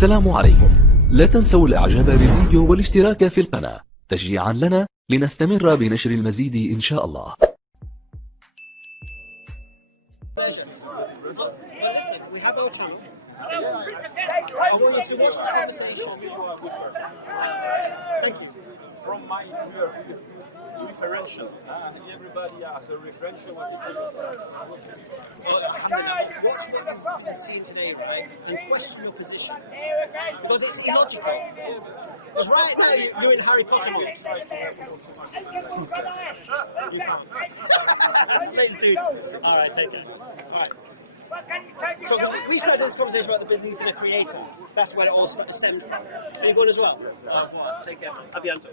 السلام عليكم. لا تنسوا الاعجاب بالفيديو والاشتراك في القناة تشجيعا لنا لنستمر بنشر المزيد ان شاء الله. From my referential, everybody has a referential. Watch what you see today, right? And question your position because it's illogical. Because right now you're doing Harry Potter movies. You can't. Please do. All right, take it. All right. So we started this conversation about the belief in a creator. That's where it all stems from. So you're going as well? Take care. Abianto.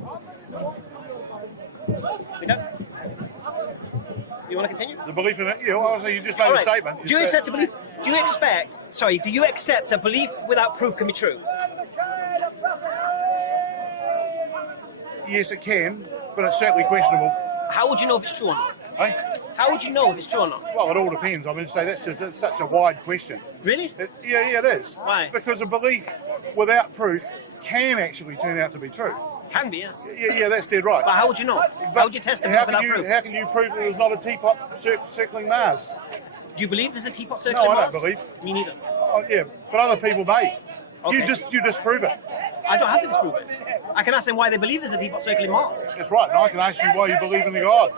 We done? You want to continue? The belief in it? Yeah, well, you just made a statement. Do you accept a belief? Do you expect? Sorry. Do you accept a belief without proof can be true? Yes, it can, but it's certainly questionable. How would you know if it's true or not? Eh? How would you know if it's true or not? Well, it all depends. I mean, it's such a wide question. Really? Yeah, it is. Why? Because a belief without proof can actually turn out to be true. Can be, yes. Yeah, that's dead right. But how would you know? How would you test it without proof? How can you prove that there's not a teapot circling Mars? Do you believe there's a teapot circling Mars? No, I Mars? don't believe. Me neither. Oh, yeah, but other people may. Okay. You disprove it. I don't have to disprove it. I can ask them why they believe there's a teapot circling Mars. That's right, and I can ask you why you believe in the God.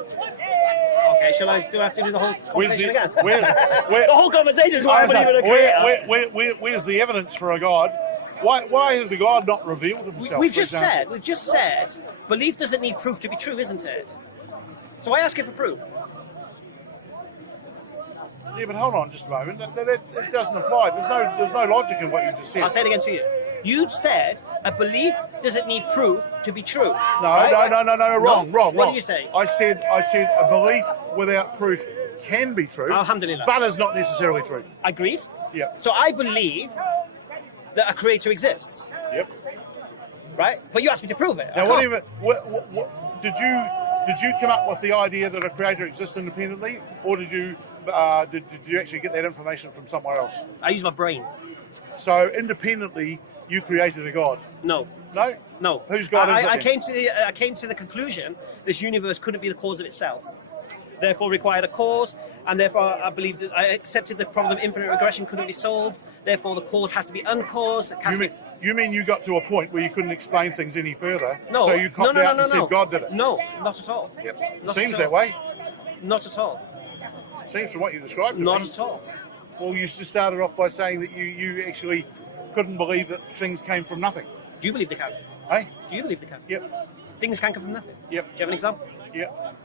Okay, do I have to do the whole conversation again? The whole conversation is why I believe in a creator. Where's the evidence for a God? Why has the God not revealed himself? We've just said, belief doesn't need proof to be true, isn't it? So I ask you for proof. Yeah, but hold on just a moment. It doesn't apply. There's no logic in what you just said. I'll say it again to you. You said a belief doesn't need proof to be true. No, right? no, wrong. What did you say? I said a belief without proof can be true. Alhamdulillah. But is not necessarily true. Agreed? Yeah. So I believe that a creator exists. Yep. Right? But you asked me to prove it. Now, did you come up with the idea that a creator exists independently, or did you actually get that information from somewhere else? I use my brain. So independently, you created a God? No. No? No. Whose God is it? I came to the conclusion this universe couldn't be the cause of itself. Therefore required a cause, and therefore I believe that I accepted the problem of infinite regression couldn't be solved. Therefore the cause has to be uncaused. You mean you got to a point where you couldn't explain things any further? No. So you copped out and said God did it? No, not at all. Yep. Seems that way. Not at all. Seems from what you described. Not at all. Well, you just started off by saying that you actually couldn't believe that things came from nothing. Do you believe they can? Hey? Do you believe they can? Yep. Things can come from nothing? Yep. Do you have an example? Yep.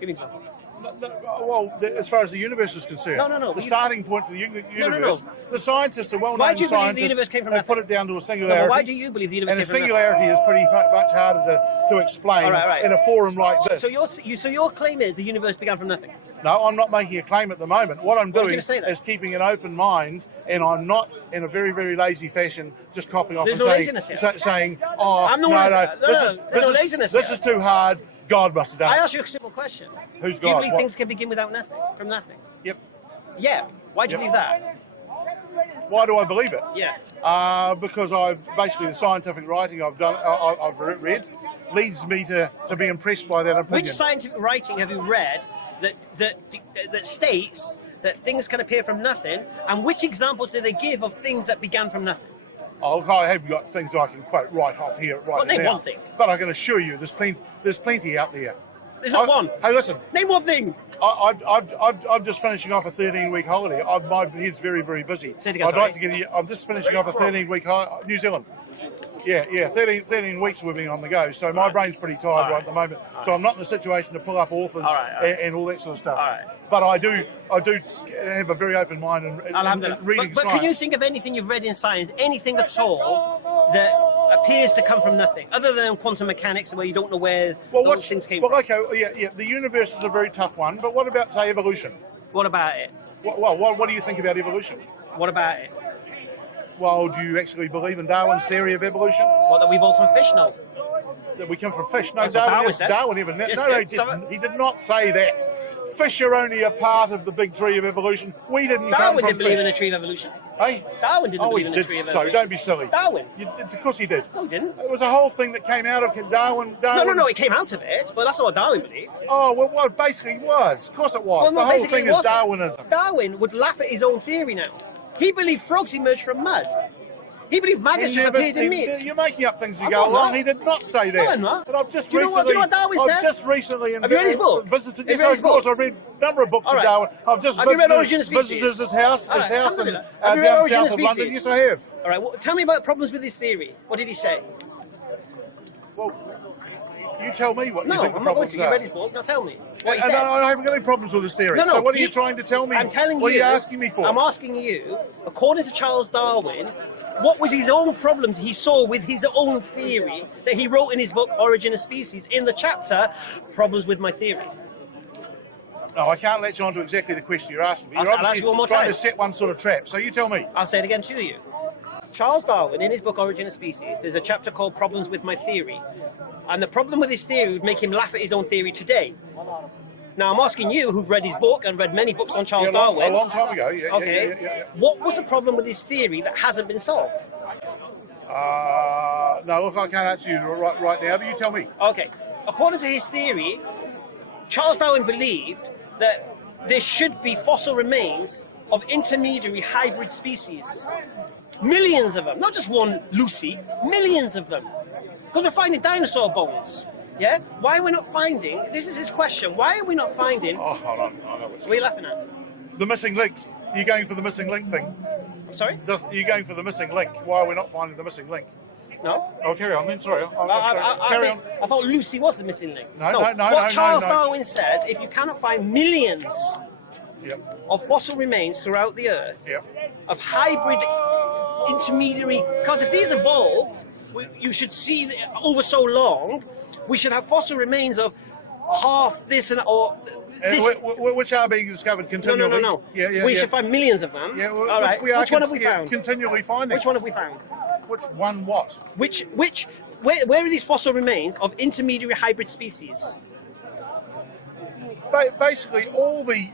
Give me an example. Well, as far as the universe is concerned, no. The starting point for the universe, the scientists are well-known scientists. Why do you believe the universe came from nothing? They put it down to a singularity. Why do you believe the universe came from nothing? And a singularity is pretty much harder to explain in a forum like this. So your claim is the universe began from nothing? No, I'm not making a claim at the moment. What I'm doing is keeping an open mind, and I'm not, in a very, very lazy fashion, just copying off and saying, this is too hard, God must have done it. I asked you a simple question. Who's God? Do you believe things can begin without nothing, from nothing? Yep. Yeah. Why do you believe that? Why do I believe it? Yeah. Because basically the scientific writing I've read leads me to be impressed by that opinion. Which scientific writing have you read that states that things can appear from nothing, and which examples do they give of things that began from nothing? Oh, I have got things I can quote right off here, right now. Name one thing. But I can assure you, there's plenty out there. There's not one. Hey, listen. Name one thing. I'm just finishing off a 13-week holiday. My head's very, very busy. I'm just finishing off a 13-week New Zealand. Yeah, 13 weeks we've been on the go, so my brain's pretty tired right at the moment. So I'm not in a situation to pull up authors and all that sort of stuff. But I do have a very open mind and reading science. But can you think of anything you've read in science, anything at all, that appears to come from nothing, other than quantum mechanics, where you don't know where those things came from? Well, okay, the universe is a very tough one, but what about, say, evolution? What about it? What do you think about evolution? What about it? Well, do you actually believe in Darwin's theory of evolution? What, that we evolved from fish? No. That we come from fish? No, Darwin even... He did not say that. Fish are only a part of the big tree of evolution. We didn't come from fish. Darwin didn't believe in the tree of evolution. Hey? Darwin didn't Oh, believe he in did the tree of so. evolution. Don't be silly. Darwin. Of course he did. No, he didn't. It was a whole thing that came out of Darwin. No, it came out of it, but that's not what Darwin believed. Oh, well, it basically was. Of course it was. Well, no, the whole basically thing it is wasn't. Darwinism. Darwin would laugh at his own theory now. He believed frogs emerged from mud. He believed maggots just appeared in meat. You're making up things as you I'm go not. along. He did not say that. No, I'm not. And I've just Do you know what- recently, do you know what Darwin says? I've just recently Have you read his book? visited. Have you Yes, read his of course. book? I've read a number of books All of right. Darwin. I've just Have you read Origin of visited Species? his house, All right, in have you read down Origin south of of London. Species? Yes, I have. All right, well, tell me about the problems with his theory. What did he say? Well, you tell me what you No, think the I'm not going problems to. You are. read his book. Now tell me what he And said. I haven't got any problems with this theory. No, so what are he- you trying to tell me? I'm telling what you. What are you asking me for? I'm asking you, according to Charles Darwin, what was his own problems he saw with his own theory that he wrote in his book Origin of Species in the chapter Problems with My Theory? No, I can't let you on to exactly the question you're asking me. I'll You're ask obviously you one more trying time. to set one sort of trap. So you tell me. I'll say it again to you. Charles Darwin, in his book Origin of Species, there's a chapter called Problems with My Theory. And the problem with his theory would make him laugh at his own theory today. Now, I'm asking you, who've read his book and read many books on Charles Yeah, Darwin. a long time ago. Yeah, Okay. yeah. What was the problem with his theory that hasn't been solved? No, look, I can't answer you right now, but you tell me. Okay. According to his theory, Charles Darwin believed that there should be fossil remains of intermediary hybrid species. Millions of them, not just one Lucy, millions of them. Because we're finding dinosaur bones. Yeah? Why are we not finding, this is his question, why are we not finding, Oh, hold on. I know what's what are you laughing at? the missing link. You're going for the missing link thing. Sorry? You're going for the missing link. Why are we not finding the missing link? No? Oh, carry on then. Sorry. I'm sorry. Carry on. I thought Lucy was the missing link. No. What Charles Darwin says, if you cannot find millions Yep. of fossil remains throughout the earth, Yep. of hybrid intermediary, because if these evolved, you should see that over so long, we should have fossil remains of half this and or this. Which are being discovered continually. No. Yeah. We should find millions of them. Yeah, All right. Which one have we found? Continually finding. Which one have we found? Which one? What? Where are these fossil remains of intermediary hybrid species? Basically, all the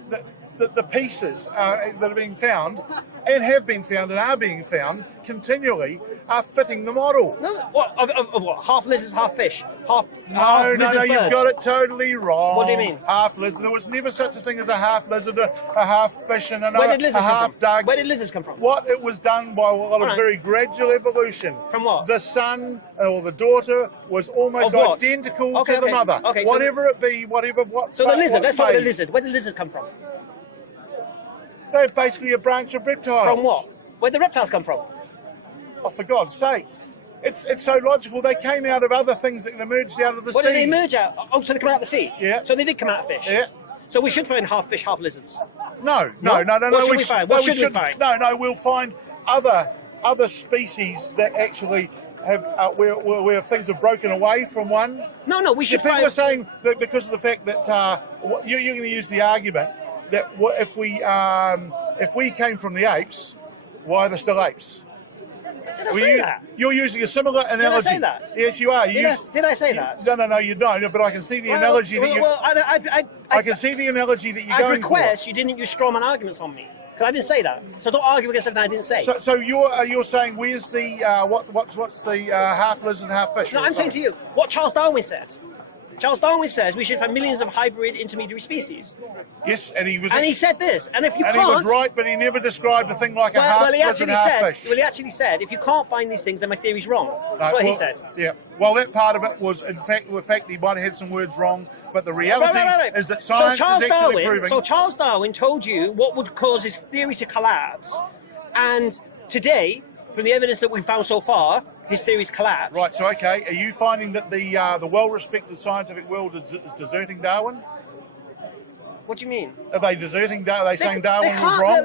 pieces that are being found and have been found and are being found continually are fitting the model. No, what, of what? Half lizards, half fish? Half No, lizard you've birds? got it totally wrong. What do you mean? Half lizard. There was never such a thing as a half lizard, a half fish, and Where another did lizards a come half from? dog. Where did lizards come from? What it was done by a Right. very gradual evolution. From what? The son or the daughter was almost Of what? identical Okay, to the okay. mother. Okay, so- Whatever it be, whatever what. So the lizard, what let's talk about the phase. lizard. Where did lizards come from? They're basically a branch of reptiles. From what? Where did the reptiles come from? Oh, for God's sake. It's so logical. They came out of other things that emerged out of the Where sea. did they emerge out? Oh, so they come out of the sea? Yeah. So they did come out of fish? Yeah. So we should find half fish, half lizards? No. What should we find? What should we find? No, we'll find other species that actually have where things have broken away from one. No, we should People find... are saying that because of the fact that you're going to use the argument that if we came from the apes, why are there still apes? Did I say that? You're using a similar analogy. say that? Yes, you are. Did I say that? No, you don't. But I can see the analogy that you. Well, I can see the analogy that you're I'd going request you didn't use strawman arguments on me. Because I didn't say that. So don't argue against something I didn't say. for. So you're saying where's the what's the half lizard, half fish? No, I'm saying to you, what Charles Darwin said. Charles Darwin says we should find millions of hybrid intermediary species. Yes, and he was. And he said this. And if you and can't... he was right, but he never described a thing like a half lizard, half fish. Well, he actually said, if you can't find these things, then my theory's wrong. That's what he said. Yeah. Well, that part of it was, in fact, he might have had some words wrong, but the reality Right. is that science is actually proving. So Charles Darwin told you what would cause his theory to collapse, and today, from the evidence that we've found so far, his theory's collapsed. Right. So, okay, are you finding that the well-respected scientific world is deserting Darwin? What do you mean? Are they deserting Darwin? Are they saying Darwin they was can't, wrong?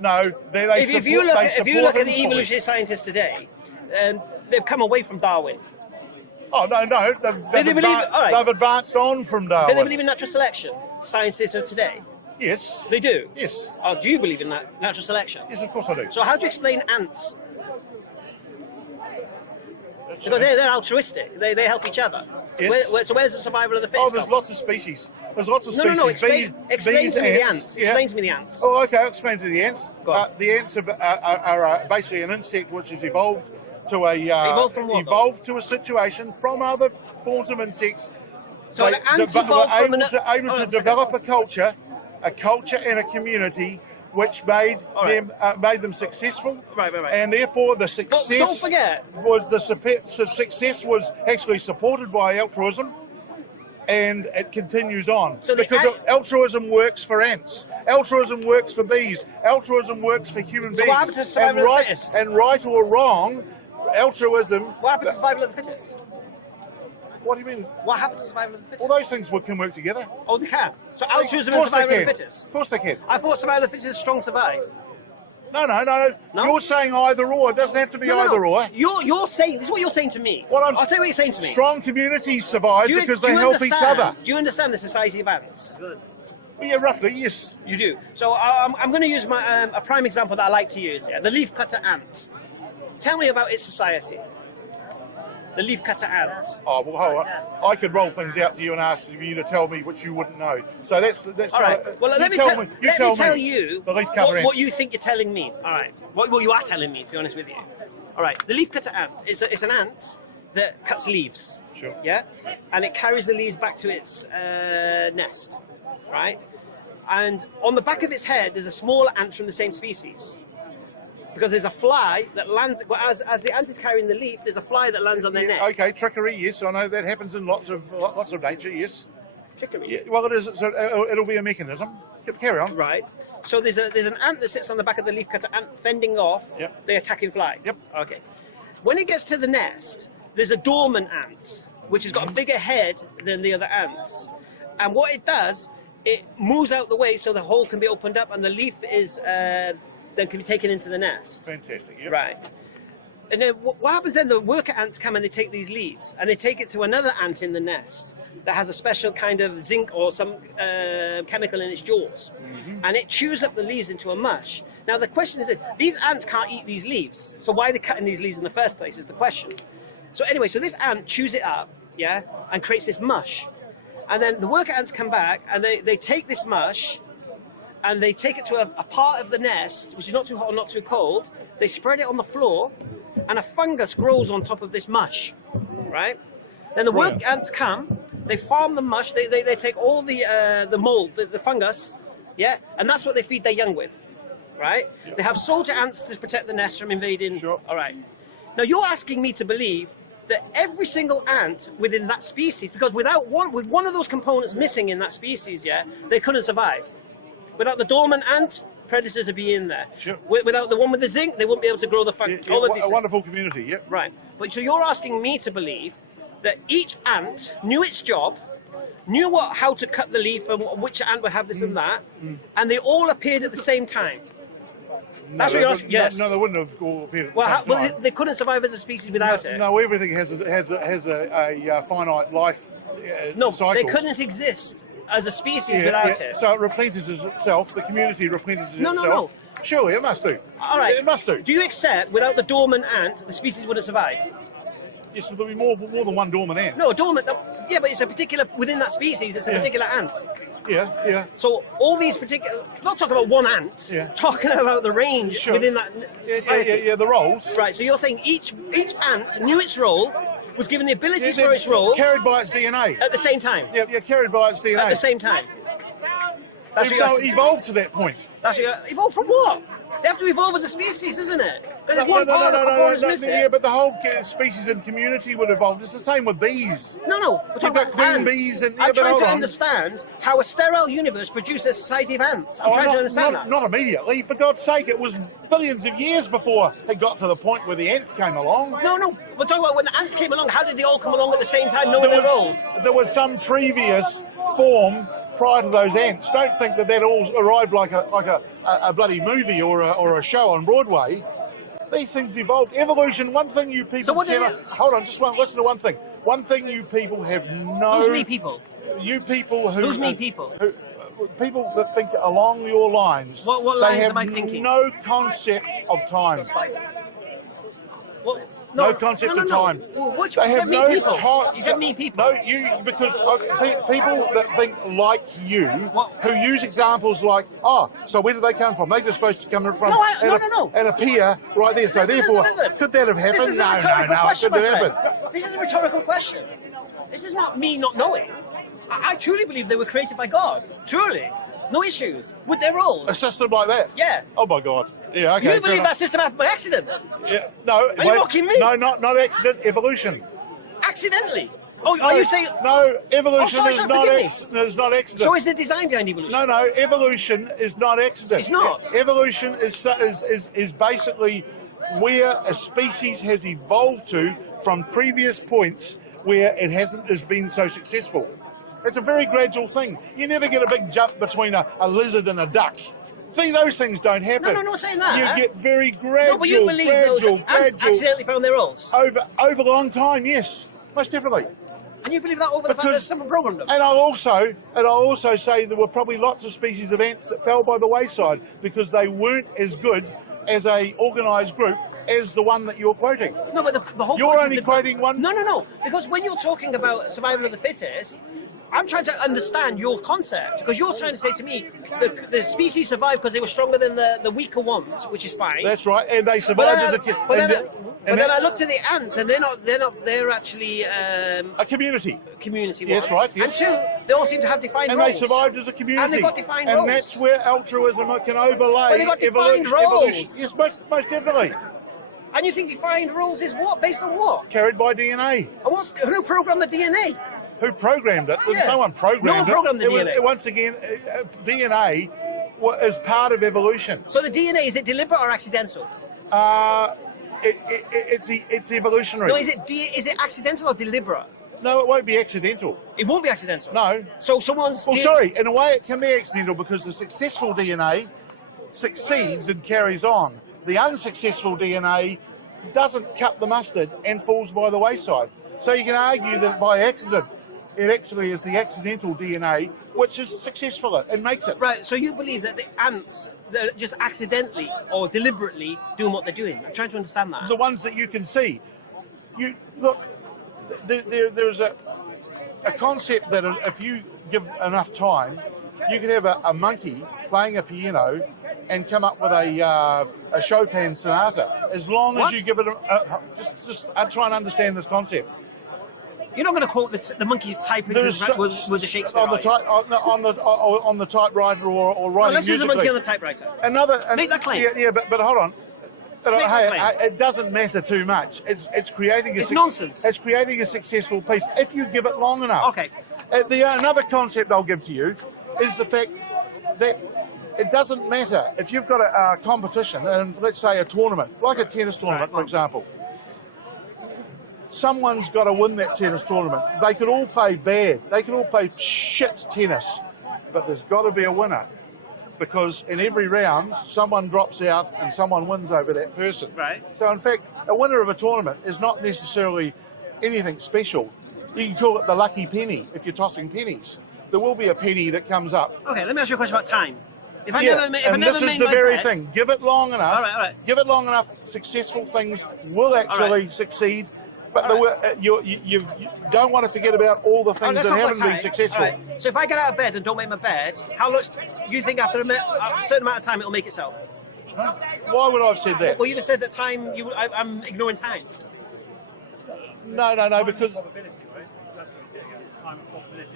No. No, If you look at the him fully. evolutionary scientists today, they've come away from Darwin. Oh no, they've advanced on from Darwin. Do they believe in natural selection? Scientists of today. Yes. They do. Yes. Do you believe in that natural selection? Yes, of course I do. So how do you explain ants? Because they're altruistic. They help each other. Yes. So where's the survival of the fittest? Oh, there's lots of species. There's lots of species. No. Explain bees, to me the ants. ants. Explain to me the ants. Oh, okay. I'll explain to the ants. Go on. The ants are basically an insect which has evolved to evolved to a situation from other forms of insects. So an ant evolved from able to develop a culture and a community which made them successful. Right. And therefore the success. But don't forget. Success was actually supported by altruism, and it continues on. So because altruism works for ants, altruism works for bees, altruism works for human beings. What happens to survival of the fittest? And right or wrong, altruism. What happens to survival of the fittest? What do you mean? What happens to survival of the fittest? All those things can work together. Oh, they can. So altruism and survival of the fittest. Of course they can. I thought survival of the fittest is strong survive. No. You're saying either or. It doesn't have to be either or. You're saying this is what you're saying to me. I'll tell you what you're saying to me. Strong communities survive because they help each other. Do you understand the society of ants? Well, yeah, roughly, yes. You do. So I'm going to use a prime example that I like to use. Yeah, the leafcutter ant. Tell me about its society. The leafcutter ant. Oh, well, hold on. I could roll things out to you and ask you to tell me what you wouldn't know. So that's all right. Well, let me tell you the leafcutter what you think you're telling me. All right. What you are telling me, to be honest with you. All right. The leafcutter ant is an ant that cuts leaves. Sure. Yeah. And it carries the leaves back to its nest, right? And on the back of its head, there's a smaller ant from the same species. Because there's a fly that lands, as the ant is carrying the leaf, there's a fly that lands on their neck. Okay, trickery, yes, I know that happens in lots of nature, yes. Trickery? Yeah, well, it is. So it'll be a mechanism. Carry on. Right. So there's an ant that sits on the back of the leafcutter ant fending off the attacking fly. Yep. Okay. When it gets to the nest, there's a dormant ant, which has got a bigger head than the other ants. And what it does, it moves out the way so the hole can be opened up and the leaf is... then can be taken into the nest. Fantastic, yeah. Right. And then what happens then, the worker ants come and they take these leaves and they take it to another ant in the nest that has a special kind of zinc or some chemical in its jaws. And it chews up the leaves into a mush. Now the question is this, these ants can't eat these leaves, so why are they cutting these leaves in the first place is the question. So anyway, so this ant chews it up, yeah, and creates this mush. And then the worker ants come back and they take this mush and they take it to a part of the nest, which is not too hot or not too cold. They spread it on the floor, and a fungus grows on top of this mush, right? Then the work ants come, they farm the mush, they take all the mold, the fungus, yeah, and that's what they feed their young with, right? Yep. They have soldier ants to protect the nest from invading. Sure. All right. Now you're asking me to believe that every single ant within that species, because with one of those components missing in that species, yeah, they couldn't survive. Without the dormant ant, predators would be in there. Sure. Without the one with the zinc, they wouldn't be able to grow the fungus. Yeah, a wonderful community, yep. Right. But so you're asking me to believe that each ant knew its job, knew how to cut the leaf and which ant would have this and that, and they all appeared at the same time. That's what you're asking? Yes. No, they wouldn't have all appeared at the same time. Well, they couldn't survive as a species without it. No, everything has a finite life cycle. They couldn't exist as a species without it. So it replenishes itself, the community replenishes itself. No. Surely, it must do. All right. It must do. Do you accept without the dormant ant, the species wouldn't survive? Yes, there'll be more than one dormant ant. No, dormant, yeah, but it's a particular, within that species, it's a particular ant. Yeah. So all these particular, not talking about one ant, talking about the range within that society. Yeah, the roles. Right, so you're saying each ant knew its role, was given the abilities for its role. Carried by its DNA. At the same time. Yeah, carried by its DNA. At the same time. Evolved to that point. Evolved from what? They have to evolve as a species, isn't it? Because one part of the component is missing. Yeah, but the whole species and community would evolve. It's the same with bees. No. We're talking about queen bees. And, I'm trying to understand how a sterile universe produced a society of ants. I'm trying to understand that. Not immediately. For God's sake, it was billions of years before it got to the point where the ants came along. No. We're talking about when the ants came along. How did they all come along at the same time, knowing their roles? There was some previous form prior to those ants. Don't think that all arrived like a bloody movie or a show on Broadway. These things evolved. Evolution, one thing you people hold on, just listen to one thing. One thing you people have no... Who's me people? You people who... Who's me people? People that think along your lines. What lines am I thinking? No concept of time. Well, No concept of time. Well, what They you have said no me people. time. You said me people. No, because people that think like you, who use examples like, so where did they come from? They're just supposed to come from and appear right there. So therefore, could that have happened? This is a rhetorical question, could my that friend. happen? This is a rhetorical question. This is not me not knowing. I truly believe they were created by God. Truly. No issues with their roles. A system like that? Yeah. Oh my God. Yeah, okay. You believe that system happened by accident? Yeah. No. Are you mocking me? No, not accident, evolution. Accidentally? Oh, are you saying... No, evolution sorry, is not accident. So is the design behind evolution? No, evolution is not accident. It's not. Evolution is basically where a species has evolved to from previous points where it has been so successful. It's a very gradual thing. You never get a big jump between a lizard and a duck. See, those things don't happen. No, I'm not saying that. You get very gradual, No, but you believe those ants accidentally found their roles? over a long time, yes, most definitely. And you believe that over the fact that someone programmed them? And I'll also say there were probably lots of species of ants that fell by the wayside because they weren't as good as a organised group as the one that you're quoting. No, but the whole You're point only is quoting one. No. Because when you're talking about survival of the fittest, I'm trying to understand your concept, because you're trying to say to me the species survived because they were stronger than the weaker ones, which is fine. That's right, and they survived as a kid. But then I looked at the ants, and they're actually a community. Community. Yes, one. right. Yes. And two, they all seem to have defined and roles. they survived as a community. And they got defined and roles. And that's where altruism can overlay. But they got defined roles. Evolution. Yes, most definitely. And you think defined rules is what? Based on what? Carried by DNA. And who programmed the DNA? Who programmed it? Yeah. No one programmed it. No one programmed the DNA. Once again, DNA is part of evolution. So the DNA, is it deliberate or accidental? It's evolutionary. No, is it accidental or deliberate? No, it won't be accidental. It won't be accidental? No. So someone's... Well, sorry, in a way it can be accidental because the successful DNA succeeds and carries on. The unsuccessful DNA doesn't cut the mustard and falls by the wayside. So you can argue that by accident, it actually is the accidental DNA which is successful and makes it. Right, so you believe that the ants, they're just accidentally or deliberately doing what they're doing. I'm trying to understand that. The ones that you can see. You look, there's a concept that if you give enough time, you can have a monkey playing a piano and come up with a Chopin sonata, as long as you give it just try and understand this concept. You're not going to quote the monkey's typing with the Shakespeare on the typewriter or writing. Let's use the monkey on the typewriter. Make that claim. Yeah, but hold on. It doesn't matter too much. It's creating a nonsense. It's creating a successful piece if you give it long enough. Okay. Another concept I'll give to you is the fact that it doesn't matter if you've got a competition, and let's say a tournament, like a tennis tournament, for example. Someone's got to win that tennis tournament. They could all play bad. They could all play shit tennis, but there's got to be a winner, because in every round, someone drops out and someone wins over that person. Right. So in fact, a winner of a tournament is not necessarily anything special. You can call it the lucky penny if you're tossing pennies. There will be a penny that comes up. Okay, let me ask you a question about time. If I this is the very thing. Give it long enough. All right. Give it long enough. Successful things will actually succeed. But you don't want to forget about all the things that haven't been successful. Right. So if I get out of bed and don't make my bed, how much you think after a certain amount of time it'll make itself? Why would I have said that? Well, you just said that time. I'm ignoring time. No, because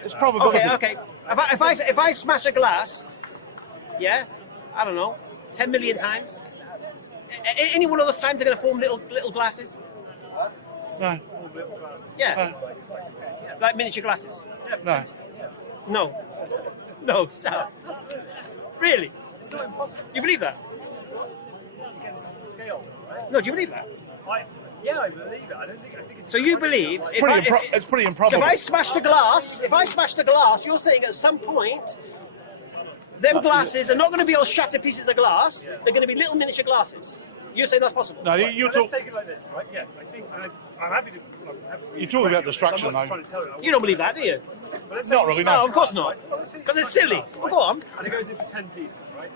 it's probability. Okay. If I smash a glass, yeah, I don't know, 10 million times. Any one of those times are going to form little glasses. No. Yeah. Like miniature glasses. No. No. Shut up. Really? It's not impossible. You believe that? Again, this is the scale, right? No. Do you believe that? Yeah, I believe it. I think it's. So you believe it's pretty improbable. If I smash the glass, you're saying at some point, them glasses are not going to be all shattered pieces of glass. They're going to be little miniature glasses. You're saying that's possible? No, let's take it like this, right? Yeah, I think I'm happy to. You're talking about destruction, though. You don't believe that, do you? Not really, no. No, of course not. Because it's silly. Well, go on. And it goes into 10 pieces, right?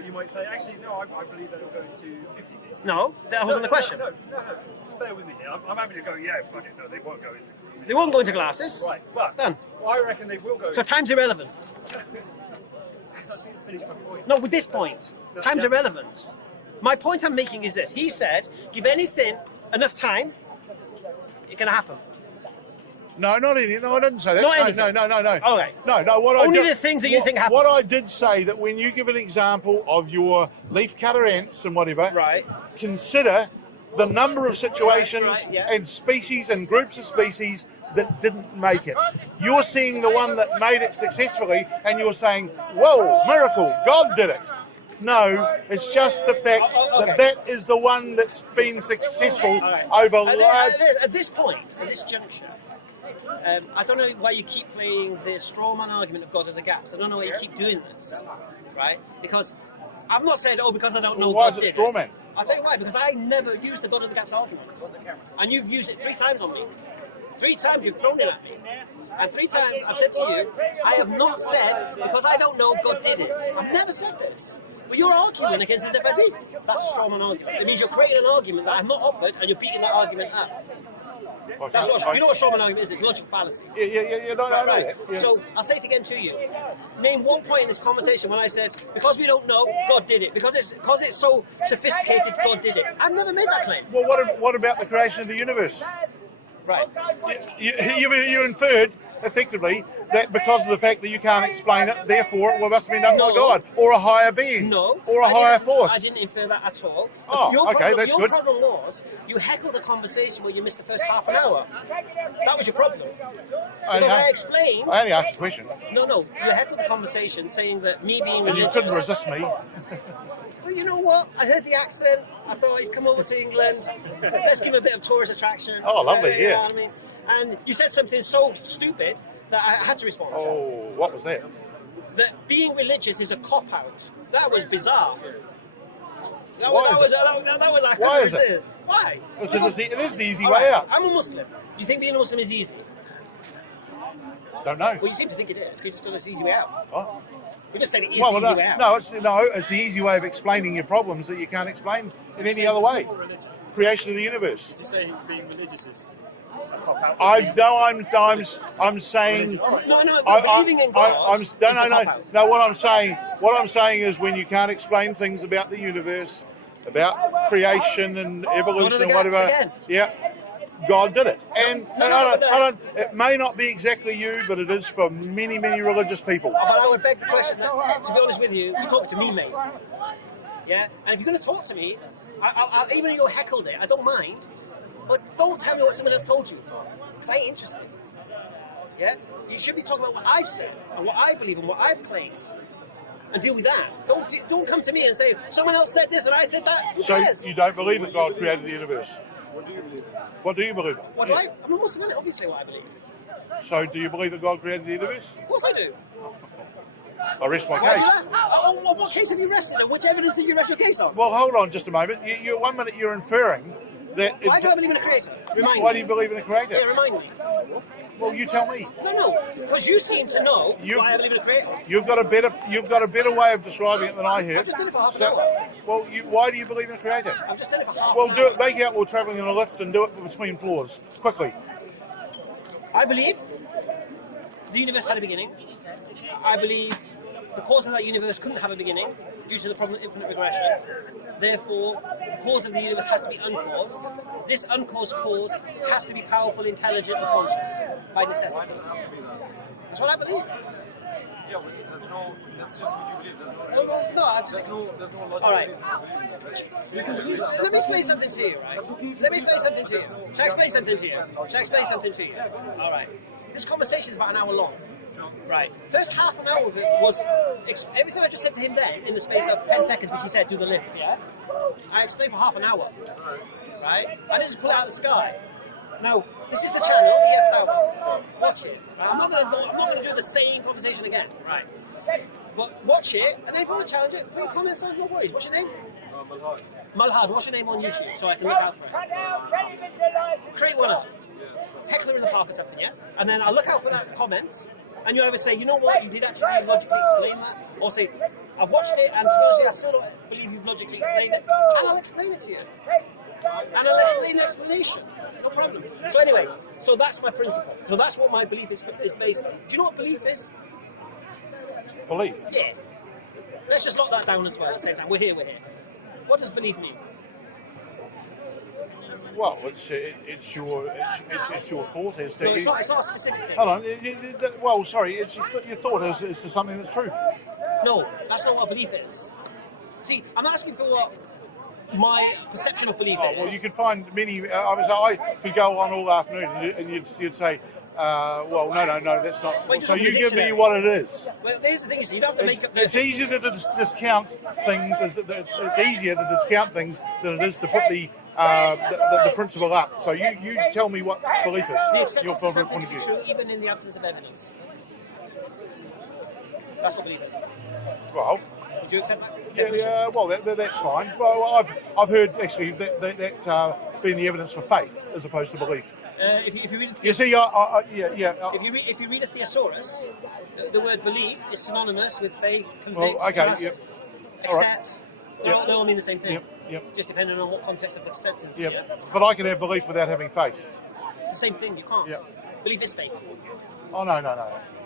but you might say, actually, no, I believe that it'll go to 50 days. No, that wasn't the question. No. Just bear with me here. I'm happy to go, yeah, fuck it, no, they won't go into. They won't go into glasses. Right, but Done. well, I reckon they will go. So time's irrelevant. I didn't finish my point. No, with this point, time's irrelevant. My point I'm making is this. He said, give anything enough time, it can happen. No, not anything. No, I didn't say that. Not anything. No. All right. No. What Only I did, the things that you think happen. What I did say that when you give an example of your leaf cutter ants and whatever, Right. consider the number of situations Right, yeah. and species and groups of species that didn't make it. You're seeing the one that made it successfully, and you're saying, "Whoa, miracle! God did it." No, it's just the fact Okay. that is the one that's been successful All right. over At large. at this point, at this juncture, I don't know why you keep playing the straw man argument of God of the gaps. I don't know why you keep doing this, right? Because I've not said, because I don't know. Why God is it did straw man? I'll tell you why. Because I never used the God of the gaps argument, and you've used it 3 times on me. 3 times you've thrown it at me, and 3 times I've said to you, I have not said because I don't know God did it. I've never said this. But you're arguing against as if I did. That's a straw man argument. It means you're creating an argument that I've not offered, and you're beating that argument up. That's what, you know what straw man argument is? It's logic fallacy. Yeah, no, I know that. Yeah. So I'll say it again to you. Name one point in this conversation when I said, because we don't know, God did it. Because it's so sophisticated, God did it. I've never made that claim. Well, what about the creation of the universe? Right. You inferred, effectively, that because of the fact that you can't explain it, therefore it must have been done by God, or a higher being, No. or a higher force. I didn't infer that at all. Oh, okay, that's your good. problem was, you heckled the conversation where you missed the first half an hour. That was your problem. Because I explained... I only asked a question. No, you heckled the conversation saying that me being And you religious... couldn't resist me. Well, you know what? I heard the accent. I thought he's come over to England. Let's give him a bit of tourist attraction. Oh, lovely, You know yeah. what I mean? And you said something so stupid that I had to respond. Oh, what was that? That being religious is a cop-out. That was bizarre. That Why was I Why couldn't is it? resist. Why? Because it is the easy All way right, out. I'm a Muslim. Do you think being a Muslim is easy? Don't know. Well, you seem to think it is. You just told us it's the easy way out. Oh. You just said it is Well, the easy way out. no, it's the easy way of explaining your problems that you can't explain in any other way. Creation of the universe. Did you say being religious is a cop-out? I'm saying. No, believing in God is a cop-out. No. What I'm saying is when you can't explain things about the universe, about creation and evolution and whatever. Again. Yeah. God did it, and No, I don't. It may not be exactly you, but it is for many religious people. But I would beg the question that, to be honest with you, you're talking to me, mate. Yeah? And if you're going to talk to me, I'll even though you heckled it, I don't mind. But don't tell me what someone else told you. Because I ain't interested. Yeah? You should be talking about what I've said, and what I believe, and what I've claimed. And deal with that. Don't come to me and say, someone else said this and I said that. Who So cares? you don't believe that God created the universe? What do you believe? What do I? I'm a Muslim, innit? Obviously what I believe. So do you believe that God created the universe? Of course I do. I rest my Why do case. that? What case have you rested on? Which evidence did you rest your case on? Well, hold on just a moment. You 1 minute you're inferring that. Why do I believe in a creator? Remind me. Why do you believe in a creator? Yeah, remind me. Well, you tell me. No, because you seem to know why I believe in a creator. You've got a better way of describing it than I have. I've just done it for half an hour. Well, why do you believe in a creator? I've just done it for half Well, an do hour. it. Make out we're travelling in a lift and do it between floors quickly. I believe the universe had a beginning. I believe the cause of that universe couldn't have a beginning due to the problem of infinite regression. Therefore, the cause of the universe has to be uncaused. This uncaused cause has to be powerful, intelligent, and conscious by necessity. That's what I believe. Yeah, but that's just what you believe. No, I just... There's no logic. All right. You can believe that. Let me explain something to you, right? Let me explain something to you. Shall I explain something to you? Shall I explain something to you? All right. This conversation is about an hour long. Right. First half an hour of it was everything I just said to him then in the space of 10 seconds, which he said, do the lift, yeah? I explained for half an hour. Right? I didn't just pull it out of the sky. Now, this is the channel, watch it. Right? I'm not going to do the same conversation again. Right. But watch it, and then if you want to challenge it, put your comments on, no worries. What's your name? Malhad. Malhad, what's your name on YouTube so I can look out for it? Create one up. Heckler in the park or something, yeah? And then I'll look out for that comment, and you either say, you know what, you did actually logically explain that, or say, I've watched it, and to be honest, I still don't believe you've logically explained it. And I'll explain it to you. And I'll explain the explanation. No problem. So anyway, so that's my principle. So that's what my belief is based on. Do you know what belief is? Belief? Yeah. Let's just lock that down as well at the same time. We're here. What does belief mean? Well, it's your thought as to... No, it's not a specific thing. Hold on. Well, sorry, it's your thought as to something that's true. No, that's not what belief is. See, I'm asking for what my perception of belief is. Well, you could find many... I could go on all afternoon and you'd say, well, no, that's not... Well, so you give me what it is. Well, there's the thing is, you don't have to make up... It's easier to discount things. It's easier to discount things than it is to put the principle up. So you tell me what belief is. Your point of view. True, even in the absence of evidence. That's what belief is. Well, would you accept that? yeah. Well, that's fine. Well, I've heard actually that being the evidence for faith as opposed to belief. If you read You see, if you read a thesaurus, the word belief is synonymous with faith, convict, trust, accept. They all mean the same thing. Yep. Just depending on what context of the sentence. Yep. Yeah? But I can have belief without having faith. It's the same thing. You can't. Yep. Belief is faith. Oh no.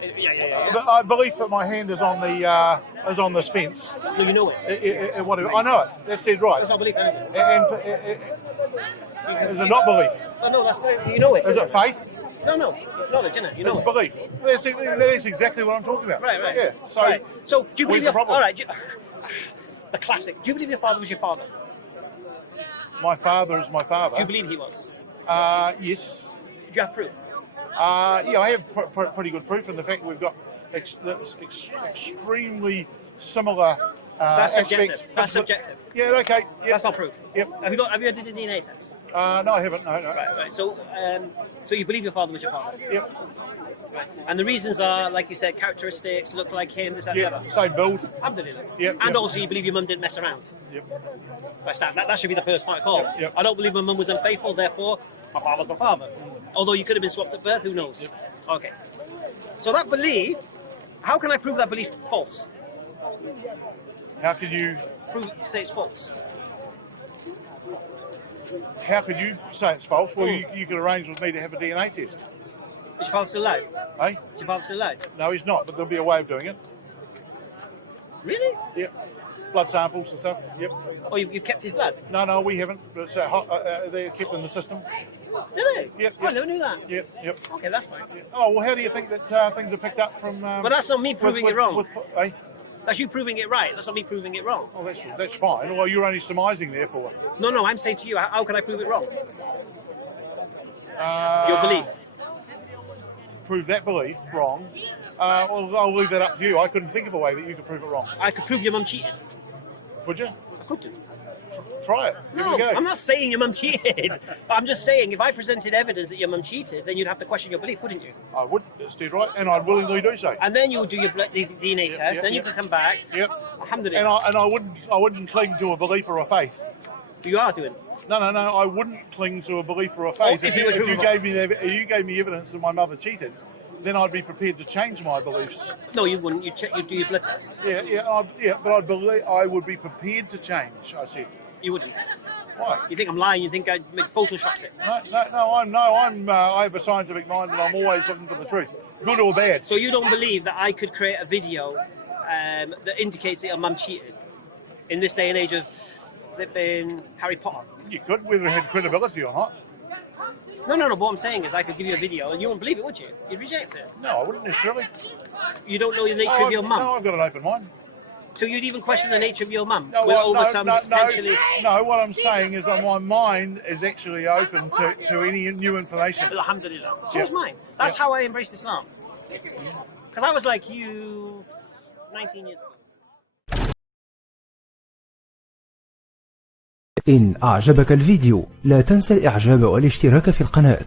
Yeah. But I believe that my hand is on this fence. No, you know it. Whatever. I know it. That's dead right. That's not belief, is it? And is it not belief? Oh, no, that's not. You know it. Is it faith? No, it's knowledge, isn't it? You know It's it. belief. That's exactly what I'm talking about. Right. Yeah. So, right. So do you believe the problem? All right. The classic. Do you believe your father was your father? My father is my father. Do you believe he was? Yes. Do you have proof? Yeah, I have pretty good proof in the fact that we've got extremely similar That's aspects. subjective. That's subjective. Yeah, okay. Yep. That's not proof. Yep. Have you did a DNA test? No, I haven't. No. Right. So you believe your father was your father? Yep. Right. And the reasons are, like you said, characteristics, look like him, this, that, the other. Same build. Alhamdulillah. Yep. And also you believe your mum didn't mess around. Yep. That should be the first part call. Yep. I don't believe my mum was unfaithful, therefore my father's my father. Although you could have been swapped at birth, who knows? Yep. Okay. So that belief, how can I prove that belief false? How could you Say it's false. How could you say it's false? Well, you could arrange with me to have a DNA test. Is your father still alive? Eh? Is your father still alive? No, he's not, but there'll be a way of doing it. Really? Yep. Blood samples and stuff. Yep. Oh, you've kept his blood? No, we haven't. But it's, they're kept in the system. Really? Yep. Oh, I never knew that. Yep. Okay, that's fine. Yep. Oh, well, how do you think that things are picked up from... But that's not me proving it wrong. Eh? That's you proving it right. That's not me proving it wrong. Oh, that's fine. Well, you're only surmising, therefore. No, I'm saying to you, how can I prove it wrong? Your belief. Prove that belief wrong. Well, I'll leave that up to you. I couldn't think of a way that you could prove it wrong. I could prove your mum cheated. Would you? I could do. Try it. Give No, it a go. I'm not saying your mum cheated. But I'm just saying, if I presented evidence that your mum cheated, then you'd have to question your belief, wouldn't you? I would. That's dead right. And I'd willingly do so. And then you would do your DNA test. Then you could come back. Yep. Alhamdulillah. And I wouldn't cling to a belief or a faith. You are doing. No. I wouldn't cling to a belief or a faith. Oh, if you gave me evidence that my mother cheated, then I'd be prepared to change my beliefs. No, you wouldn't. You'd do your blood test. But I would be prepared to change. I said. You wouldn't. Why? You think I'm lying? You think I photoshopped it? I have a scientific mind, and I'm always looking for the truth, good or bad. So you don't believe that I could create a video that indicates that your mum cheated in this day and age of flipping Harry Potter? You could, whether it had credibility or not. No. But what I'm saying is, I could give you a video, and you won't believe it, would you? You'd reject it. No, I wouldn't necessarily. You don't know the nature of your mum. No, I've got an open mind. So you'd even question the nature of your mum? No, potentially... what I'm saying is that my mind is actually open to any new information. Alhamdulillah. So is mine. That's how I embraced Islam. Because I was like you 19 years ago. إن أعجبك الفيديو لا تنسى الإعجاب والاشتراك في القناة.